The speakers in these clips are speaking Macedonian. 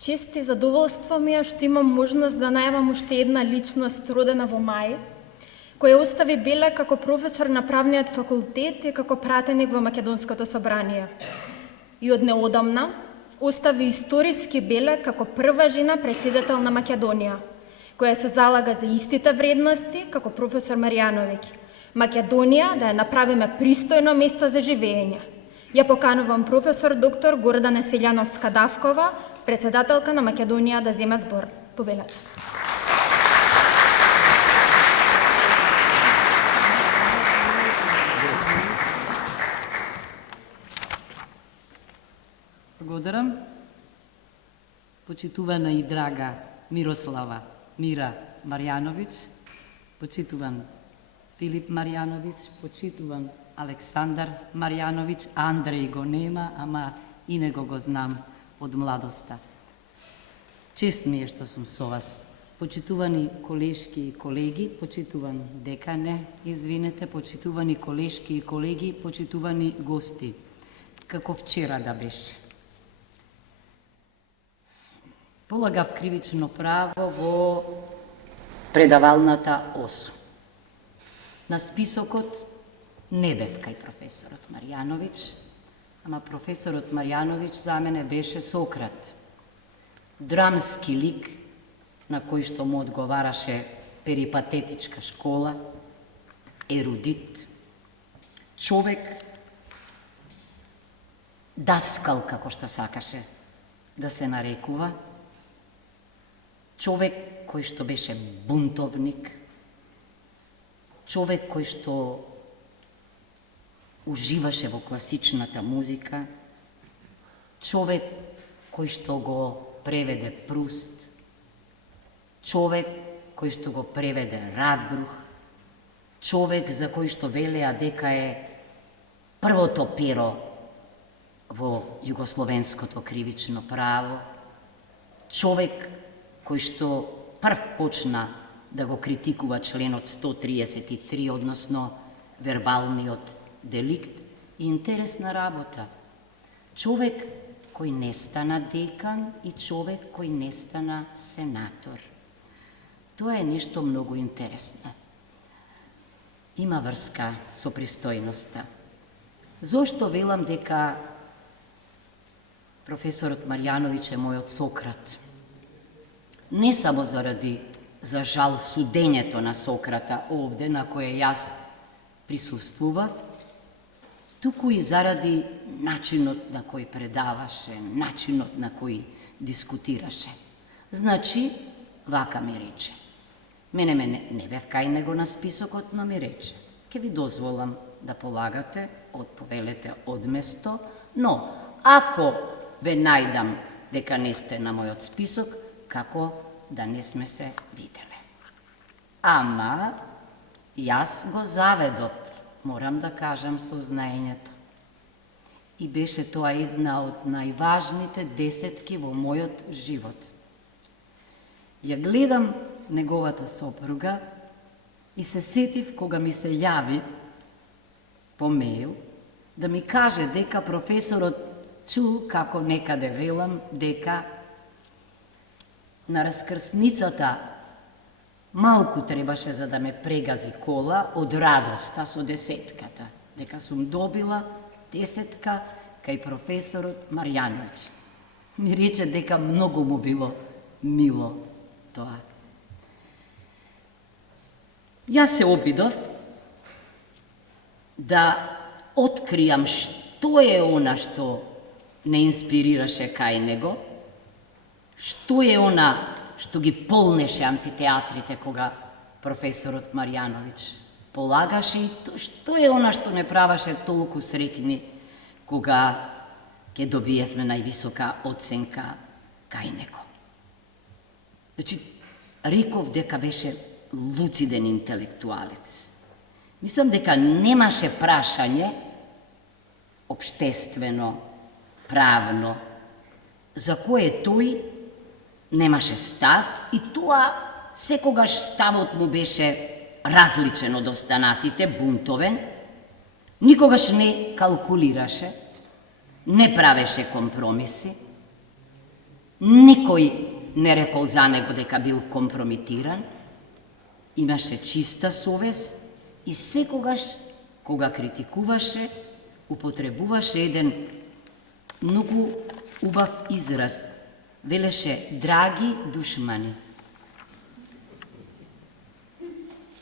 Чест и задоволство ми е што имам можност да најавам уште една личност родена во Мај, која остави белег како професор на правниот факултет и како пратеник во Македонското собрание. И од неодамна остави историски белег како прва жена председател на Македонија, која се залага за истите вредности како професор Марјановиќ. Македонија да ја направиме пристојно место за живење. Ја поканувам професор доктор Гордана Селјановска-Давкова, председателка на Македонија, да зема збор. Повелете. Благодарам. Почитувана и драга Мирослава Мира Марјановиќ, почитуван Филип Марјановиќ, почитуван Александар Марјановиќ, Андреј го нема, ама и него го знам од младоста. Чест ми е што сум со вас. Почитувани колешки и колеги, почитуван декане, извинете, почитувани колешки и колеги, почитувани гости, како вчера да беше. Полагав кривично право во предавалната ОСУ. На списокот не бев кај професорот Марјановиќ, ама професорот Марјановиќ за мене беше Сократ. Драмски лик на кој што му одговараше перипатетичка школа, ерудит, човек, даскал како што сакаше да се нарекува, човек кој што беше бунтовник, човек кој што уживаше во класичната музика, човек кој што го преведе Пруст, човек кој што го преведе Радбрух, човек за кој што велеа дека е првото перо во југословенското кривично право, човек кој што прв почна да го критикува членот 133, односно вербалниот деликт, и интересна работа. Човек кој не стана декан и човек кој не стана сенатор. Тоа е нешто многу интересно. Има врска со пристојноста. Зошто велам дека професорот Марјановиќ е мојот Сократ? Не само заради, за жал, судењето на Сократа овде, на кое јас присуствував, туку и заради начинот на кој предаваше, начинот на кој дискутираше. Значи, вака ми рече. Мене не бев кај него на списокот, но ми рече: ке ви дозволам да полагате, повелете од место, но ако ве најдам дека не сте на мојот список, како да не сме се виделе. Ама, јас го заведов, морам да кажам, со знаењето. И беше тоа една од најважните десетки во мојот живот. Ја гледам неговата сопруга и се сетив кога ми се јави по мејл да ми каже дека професорот чу како некаде велам дека на раскрсницата малку требаше за да ме прегази кола од радоста со десетката, дека сум добила десетка кај професорот Марјановиќ. Ми рече дека многу му било мило тоа. Јас се обидов да откријам што е она што не инспирираше кај него, што е она што ги полнеше амфитеатрите кога професорот Марјановиќ полагаше и што е она што не праваше толку среќни кога ќе добиевме највисока оценка кај него. Значи, реков дека беше луциден интелектуалец. Мислам дека немаше прашање општествено, правно, за кое тој немаше став, и тоа секогаш ставот му беше различен од останатите, бунтовен, никогаш не калкулираше, не правеше компромиси, Никој не рекол за него дека бил компрометиран, имаше чиста совест и секогаш, кога критикуваше, употребуваше еден многу убав израз. Велеше драги душмани.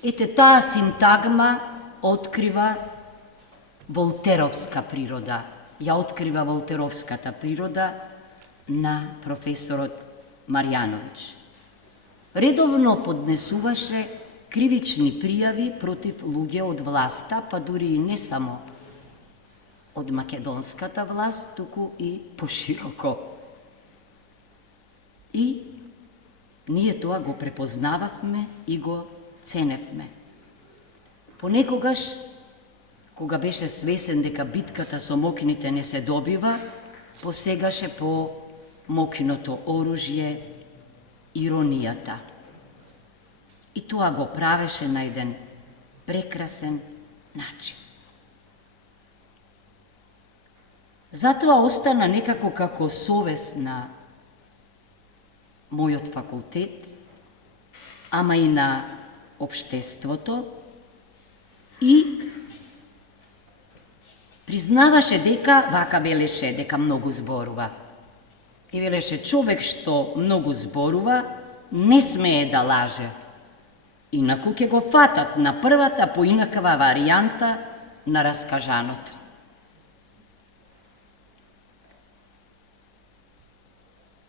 Ете, таа синтагма открива волтеровска природа. Ја открива волтеровската природа на професорот Марјановиќ. Редовно поднесуваше кривични пријави против луѓе од власта, па дури и не само од македонската власт, туку и пошироко. И ние тоа го препознававме и го ценевме. Понекогаш, кога беше свесен дека битката со мокините не се добива, посегаше по мокиното оружје, иронијата. И тоа го правеше на еден прекрасен начин. Затоа остана некако како совест на мојот факултет, ама и на општеството, и признаваше дека, вака велеше, дека многу зборува. И велеше, човек што многу зборува, не смее да лаже. Инаку ќе го фатат на првата поинаква варијанта на раскажаното.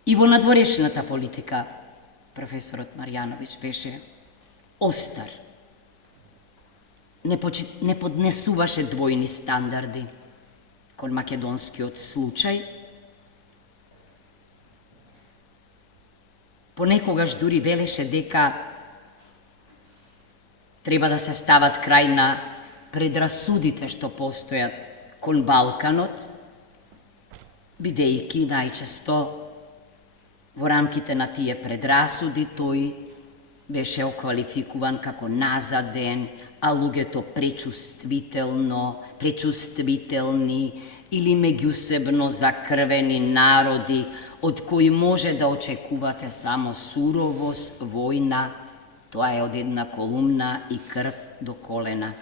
И во надворешната политика професорот Марјановиќ беше остар. Не поднесуваше двојни стандарди кон македонскиот случај. Понекогаш дури велеше дека треба да се стават крај на предрасудите што постојат кон Балканот, бидејќи најчесто во рамките на тие предрасуди тој беше оквалификуван како назаден, а луѓето пречувствителни или меѓусебно закрвени народи, од кои може да очекувате само суровост, војна, тоа е од една колумна и крв до колена.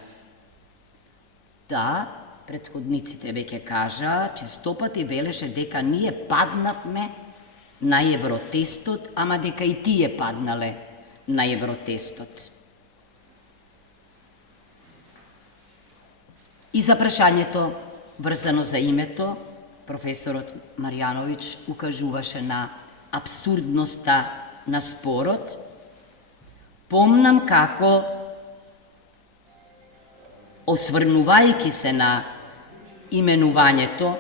Да, претходниците веќе кажа, честопати велеше дека ние паднавме на евротестот, ама дека и тие паднале на евротестот. И за прашањето врзано за името, професорот Марјановиќ укажуваше на абсурдноста на спорот. Помнам како, осврнувајќи се на именувањето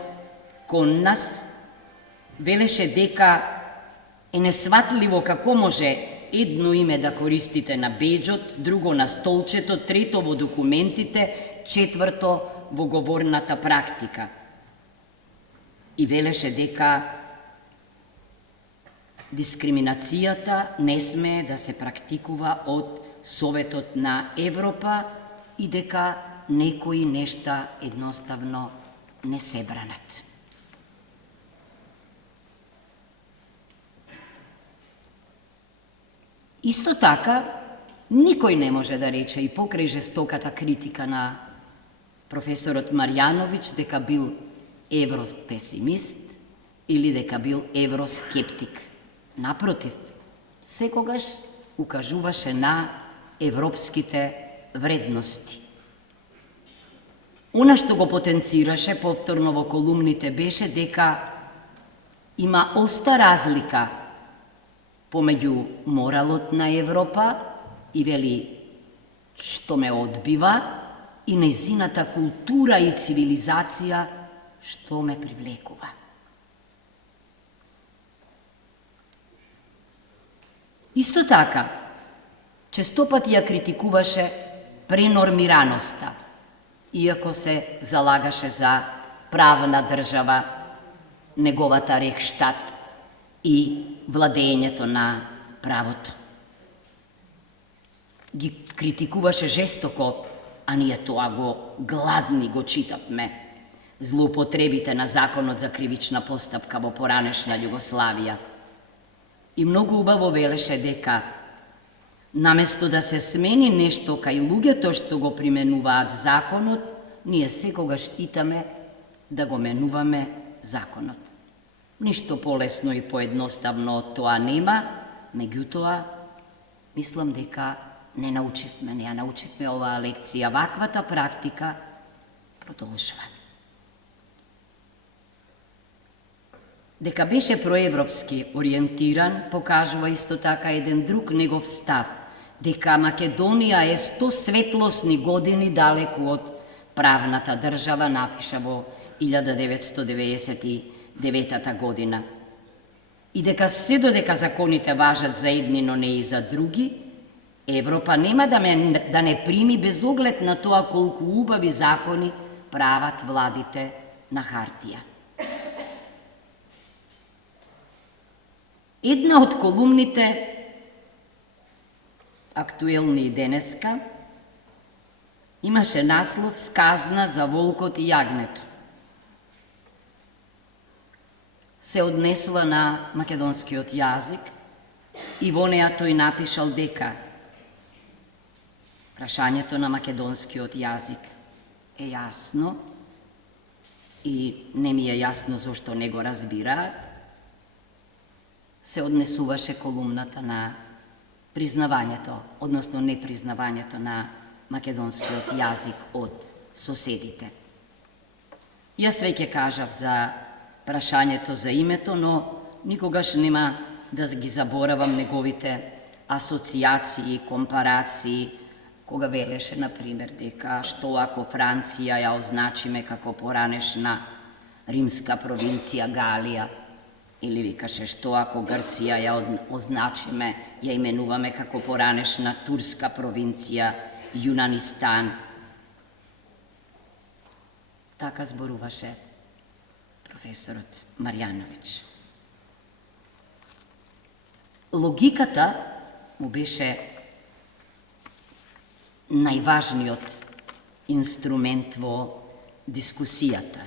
кон нас, велеше дека е несватливо како може едно име да користите на беџот, друго на столчето, трето во документите, четврто во говорната практика. И велеше дека дискриминацијата не смее да се практикува од Советот на Европа и дека некои нешта едноставно не се бранат. Исто така, никој не може да рече и покрај жестоката критика на професорот Марјановиќ дека бил европесимист или дека бил евроскептик. Напротив, секогаш укажуваше на европските вредности. Она што го потенцираше повторно во колумните беше дека има оста разлика помеѓу моралот на Европа и вели што ме одбива и нејзината култура и цивилизација што ме привлекува. Исто така, честопати ја критикуваше пренормираноста, иако се залагаше за правна држава, неговата рехштат и владењето на правото. Ги критикуваше жестоко, а ние тоа го гладни го читавме, злоупотребите на законот за кривична постапка во поранешна Југославија. И многу убаво велеше дека наместо да се смени нешто кај луѓето што го применуваат законот, ние секогаш итаме да го менуваме законот. Ништо полесно и поедноставно од тоа нема, меѓутоа, мислам дека не ја научивме оваа лекција. Ваквата практика продолжува. Дека беше проевропски ориентиран, покажува исто така еден друг негов став, дека Македонија е 100 светлосни години далеку од правната држава, напиша во 1999 година. И дека се додека законите важат за едни, но не и за други, Европа нема да не прими без оглед на тоа колку убави закони прават владите на хартија. Една од колумните, актуелни и денеска, имаше наслов "Сказна за волкот и јагнето". Се однесува на македонскиот јазик и во неа тој напишал дека прашањето на македонскиот јазик е јасно и не ми е јасно зошто не го разбираат. Се однесуваше колумната на признавањето, односно непризнавањето на македонскиот јазик од соседите. Јас веќе кажав за прашањето за името, но никогаш нема да ги заборавам неговите асоциации и компарации, кога велеше, например, дека што ако Франција ја означиме како поранешна римска провинција Галија, или викаше што ако Грција ја означиме, ја именуваме како поранешна турска провинција Јунанистан. Така зборуваше професорот Марјановиќ. Логиката му беше најважниот инструмент во дискусијата.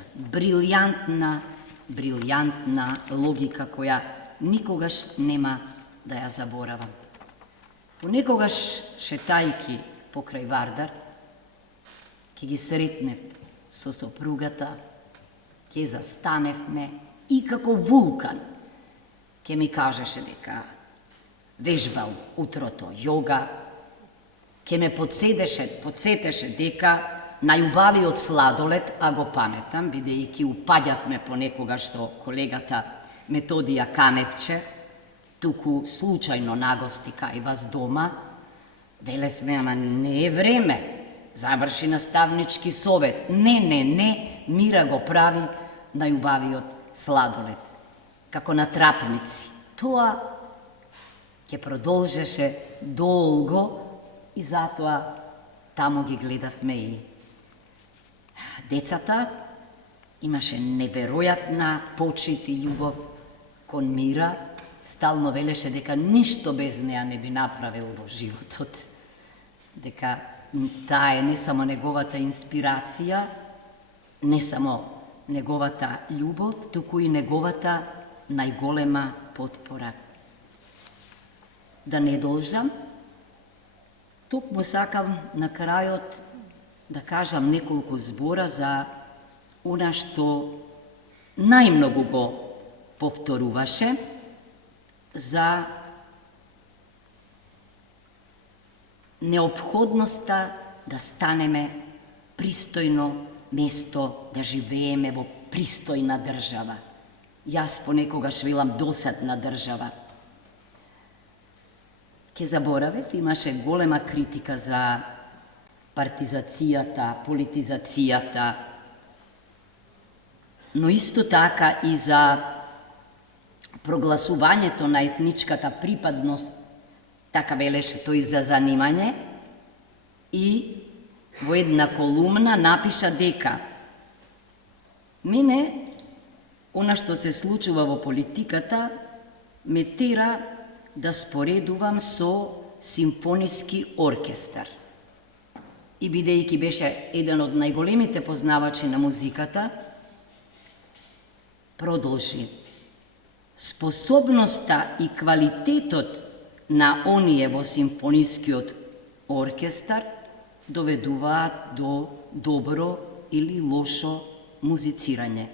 Брилјантна логика која никогаш нема да ја заборавам. Понекогаш, шетајки покрај Вардар, ќе ги сретнев со сопругата, ќе застаневме и како вулкан ќе ми кажеше дека вежбал утрото јога, ќе ме подсетеше дека најубавиот сладолед, а го паметам, бидејќи упаѓавме понекогаш со колегата Методија Каневче, туку случајно нагости кај вас дома, велевме, ама не е време, заврши наставнички совет. Не, Мира го прави најубавиот сладолед, како на трапници. Тоа ќе продолжеше долго и затоа таму ги гледавме и децата. Имаше неверојатна почит и љубов кон Мира. Стално велеше дека ништо без неа не би направил во животот. Дека таа е не само неговата инспирација, не само неговата љубов, туку и неговата најголема потпора. Да не должам, токму сакам на крајот да кажам неколку збора за она што најмногу го повторуваше, за неопходноста да станеме пристојно место, да живееме во пристојна држава. Јас понекогаш велам досадна држава. Ке заборавев, имаше голема критика за партизацијата, политизацијата, но исто така и за прогласувањето на етничката припадност, така велеше тој, за занимање, и во една колумна напиша дека мене, она што се случува во политиката, ме тера да споредувам со симфониски оркестар. И бидејќи беше еден од најголемите познавачи на музиката, продолжи способноста и квалитетот на оние во симфонискиот оркестар доведуваат до добро или лошо музицирање.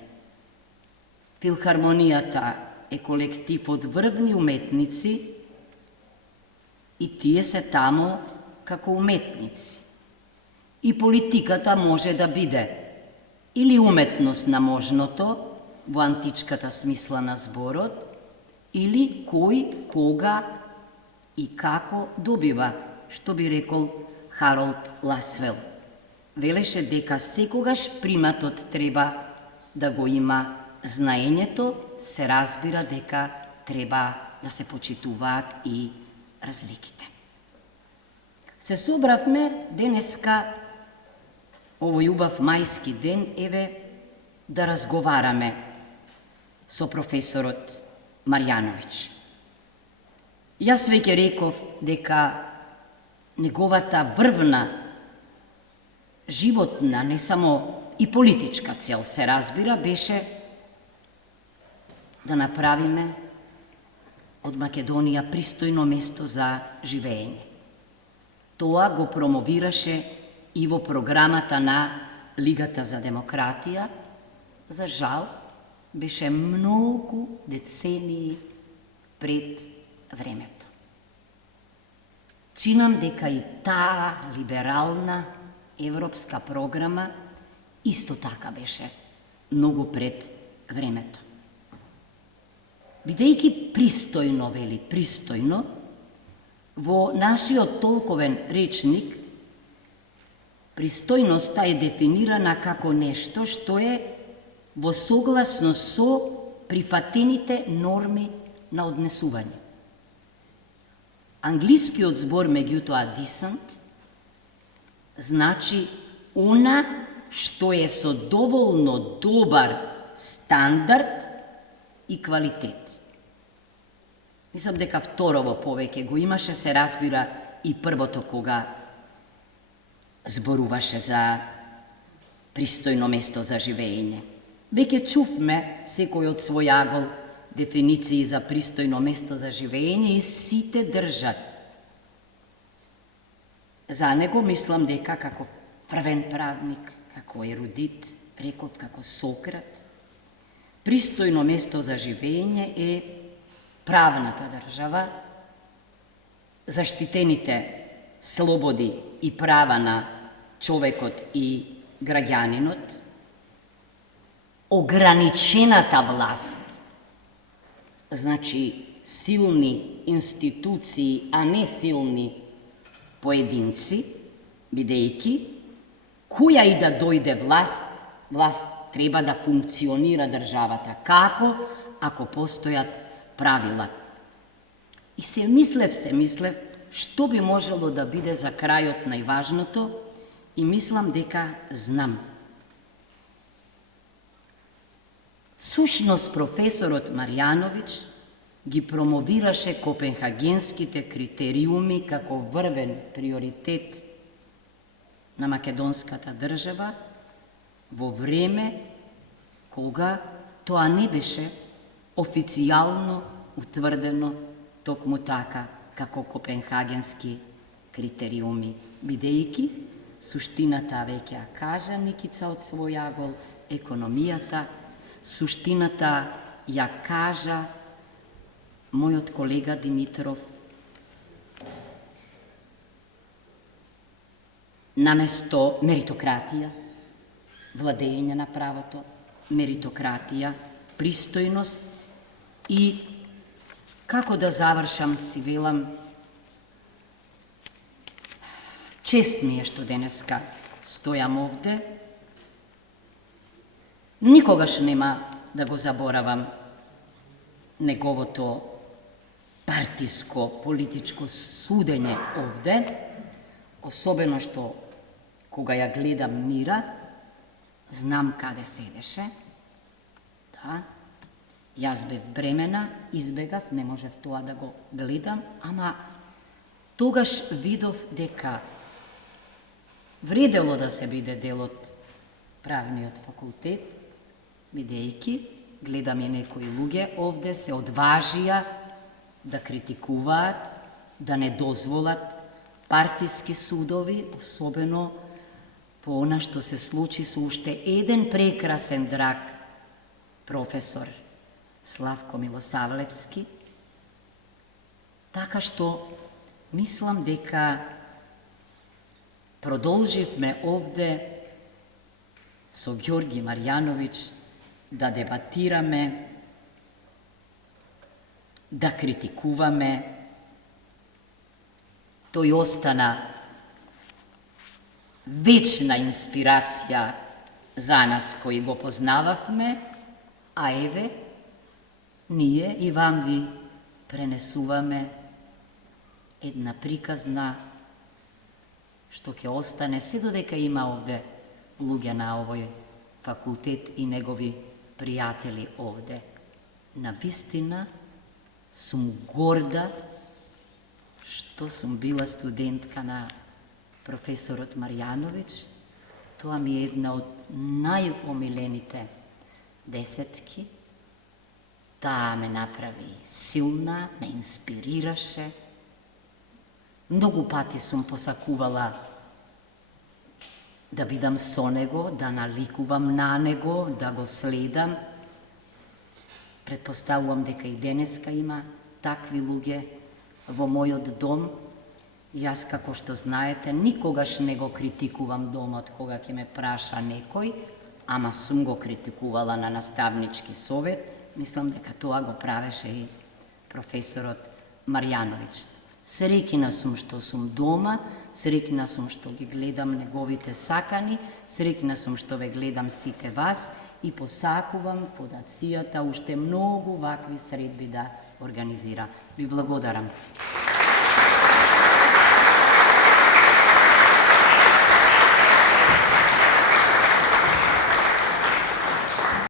Филхармонијата е колектив од врвни уметници и тие се тамо како уметници. И политиката може да биде или уметност на можното, во античката смисла на зборот, или кој, кога и како добива, што би рекол Харолд Ласвел. Велеше дека секогаш приматот треба да го има знаењето, се разбира дека треба да се почитуваат и разликите. Се собравме денеска, овој убав мајски ден, еве, да разговараме со професорот Марјановиќ. Јас веќе реков дека неговата врвна, животна, не само и политичка цел, се разбира, беше да направиме од Македонија пристојно место за живење. Тоа го промовираше и во програмата на Лигата за демократија. За жал, беше многу децении пред времето. Чинам дека и таа либерална европска програма исто така беше многу пред времето. Бидејќи пристојно, вели, пристојно, во нашиот толковен речник пристојноста е дефинирана како нешто што е во согласност со прифатените норми на однесување. Англискиот збор, меѓутоа, decent, значи она што е со доволно добар стандард и квалитет. Мислам дека второво повеќе го имаше, се разбира, и првото кога зборуваше за пристојно место за живење. Веќе чувме секој од свој агол дефиниции за пристојно место за живење и сите држат. За него мислам дека како првен правник, како ерудит, реков како Сократ, пристојно место за живење е правната држава, заштитените слободи и права на човекот и граѓанинот, ограничената власт, значи силни институции, а не силни поединци, бидејќи која и да дојде власт треба да функционира државата. Како? Ако постојат правила. И се мислев, што би можело да биде за крајот најважното, и мислам дека знам. Всушност, професорот Марјановиќ ги промовираше копенхагенските критериуми како врвен приоритет на македонската држава во време кога тоа не беше официјално утврдено токму така како копенхагенски критериуми, бидејќи суштината, веќе ја кажа Никица од свој агол, економијата, суштината ја кажа мојот колега Димитров, наместо меритократија, владење на правото, меритократија, пристојност и, како да завршам, си велам, чест ми е што денеска стојам овде. Никогаш нема да го заборавам неговото партиско, политичко судење овде, особено што кога ја гледам Мира, знам каде седеше. Да, јас бев бремена, избегав, не можев тоа да го гледам, ама тогаш видов дека вредело да се биде дел од правниот факултет, бидејќи гледам и некои луѓе овде се одважија да критикуваат, да не дозволат партиски судови, особено по она што се случи со уште еден прекрасен драг професор Славко Милосавлевски, така што мислам дека продолживме овде со Ѓорги Марјановиќ да дебатираме, да критикуваме. Тој остана вечна инспирација за нас кои го познававме, а еве, ние и вам ви пренесуваме една приказна што ќе остане се додека има овде луѓе на овој факултет и негови пријатели овде. Навистина сум горда што сум била студентка на професорот Марјановиќ. Тоа ми е една од најомилените десетки. Таа ме направи силна, ме инспирираше. Многу пати сум посакувала да бидам со него, да наликувам на него, да го следам. Предпоставувам дека и денеска има такви луѓе во мојот дом. Јас, како што знаете, никогаш не го критикувам домот кога ќе ме праша некој, ама сум го критикувала на наставнички совет. Мислам дека тоа го правеше и професорот Марјановиќ. Среќна сум што сум дома, среќна сум што ги гледам неговите сакани, среќна сум што ве гледам сите вас и посакувам фондацијата уште многу вакви средби да организира. Ви благодарам.